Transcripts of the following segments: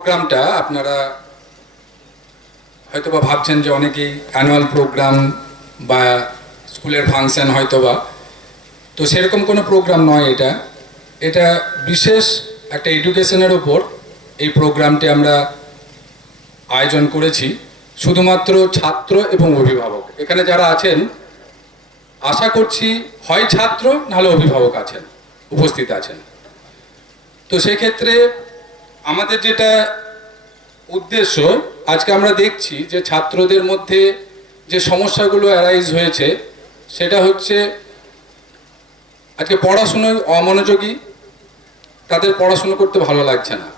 প্রোগ্রামটা আপনারা হয়তোবা ভাবছেন যে অনেকেই অ্যানুয়াল প্রোগ্রাম বা স্কুলের ফাংশন হয়তোবা। তো সেরকম কোনো প্রোগ্রাম নয় এটা। এটা বিশেষ একটা এডুকেশনের ওপর এই প্রোগ্রামটি আমরা আয়োজন করেছি। শুধুমাত্র ছাত্র এবং অভিভাবক। এখানে যারা আছেন, আশা করছি হয় ছাত্র, নাহলে অভিভাবক আছেন, উপস্থিত আছেন। তো সেক্ষেত্রে আমাদের যেটা উদ্দেশ্য, আজকে আমরা দেখছি যে ছাত্রদের মধ্যে যে সমস্যাগুলো অ্যারাইজ হয়েছে, সেটা হচ্ছে আজকে পড়াশুনোয় অমনোযোগী, তাদের পড়াশুনো করতে ভালো লাগছে না।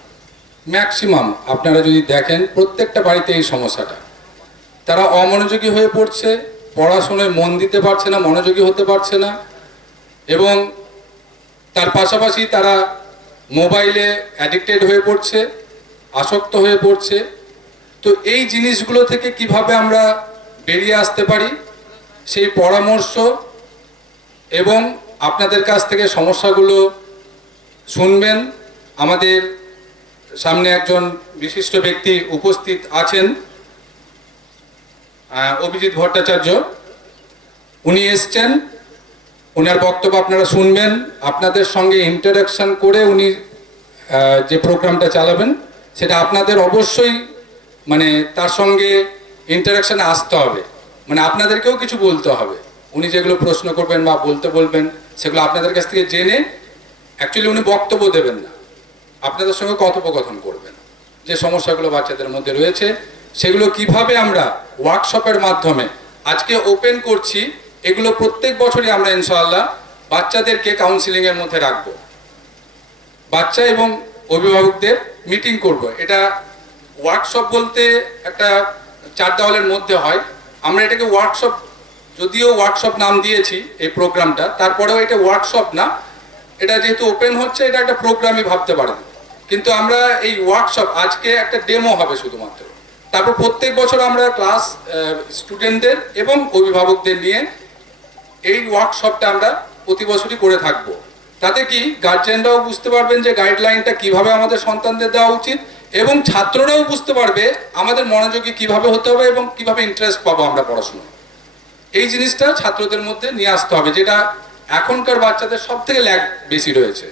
ম্যাক্সিমাম আপনারা যদি দেখেন, প্রত্যেকটা বাড়িতে এই সমস্যাটা। তারা অমনোযোগী হয়ে পড়ছে, পড়াশোনায় মন দিতে পারছে না, মনোযোগী হতে পারছে না, এবং তার পাশাপাশি তারা মোবাইলে অ্যাডিক্টেড হয়ে পড়ছে, আসক্ত হয়ে পড়ছে। তো এই জিনিসগুলো থেকে কীভাবে আমরা বেরিয়ে আসতে পারি, সেই পরামর্শ এবং আপনাদের কাছ থেকে সমস্যাগুলো শুনবেন। আমাদের সামনে একজন বিশিষ্ট ব্যক্তি উপস্থিত আছেন অভিজিৎ ভট্টাচার্য। উনি এসছেন। ওনার বক্তব্য আপনারা শুনবেন, আপনাদের সঙ্গে ইন্টারাকশন করে উনি যে প্রোগ্রামটা চালাবেন, সেটা আপনাদের অবশ্যই মানে তার সঙ্গে ইন্টারাকশনে আসতে হবে। মানে আপনাদেরকেও কিছু বলতে হবে। উনি যেগুলো প্রশ্ন করবেন বা বলতে বলবেন, সেগুলো আপনাদের কাছ থেকে জেনে অ্যাকচুয়ালি উনি বক্তব্য দেবেন না। আপনাদের সঙ্গে কথোপকথন করবেন। যে সমস্যাগুলো বাচ্চাদের মধ্যে রয়েছে, সেগুলো কীভাবে আমরা ওয়ার্কশপের মাধ্যমে, আজকে ওপেন করছি এগুলো প্রত্যেক বছরই আমরা ইনশাআল্লাহ বাচ্চাদেরকে কাউন্সিলিং এর মধ্যে রাখব। বাচ্চা এবং অভিভাবকদের মিটিং করব। এটা ওয়ার্কশপ বলতে একটা চার দেওয়ালের মধ্যে হয়। আমরা এটাকে ওয়ার্কশপ যদিও ওয়ার্কশপ নাম দিয়েছি এই প্রোগ্রামটা তারপরেও এটা ওয়ার্কশপ না। এটা যেহেতু ওপেন হচ্ছে, এটা একটা প্রোগ্রামই ভাবতে পারেন। কিন্তু আমরা এই ওয়ার্কশপ আজকে একটা ডেমো হবে শুধুমাত্র। তারপর প্রত্যেক বছর আমরা ক্লাস স্টুডেন্টদের এবং অভিভাবকদের নিয়ে এই ওয়ার্কশপটা আমরা প্রতি বছরই করে থাকব। তাতে কি গার্জেনরাও বুঝতে পারবেন যে গাইডলাইনটা কীভাবে আমাদের সন্তানদের দেওয়া উচিত এবং ছাত্ররাও বুঝতে পারবে আমাদের মনোযোগী কীভাবে হতে হবে এবং কীভাবে ইন্টারেস্ট পাবো আমরা পড়াশোনা এই জিনিসটা ছাত্রদের মধ্যে নিয়ে আসতে হবে, যেটা এখনকার বাচ্চাদের সব থেকে ল্যাগ বেশি রয়েছে।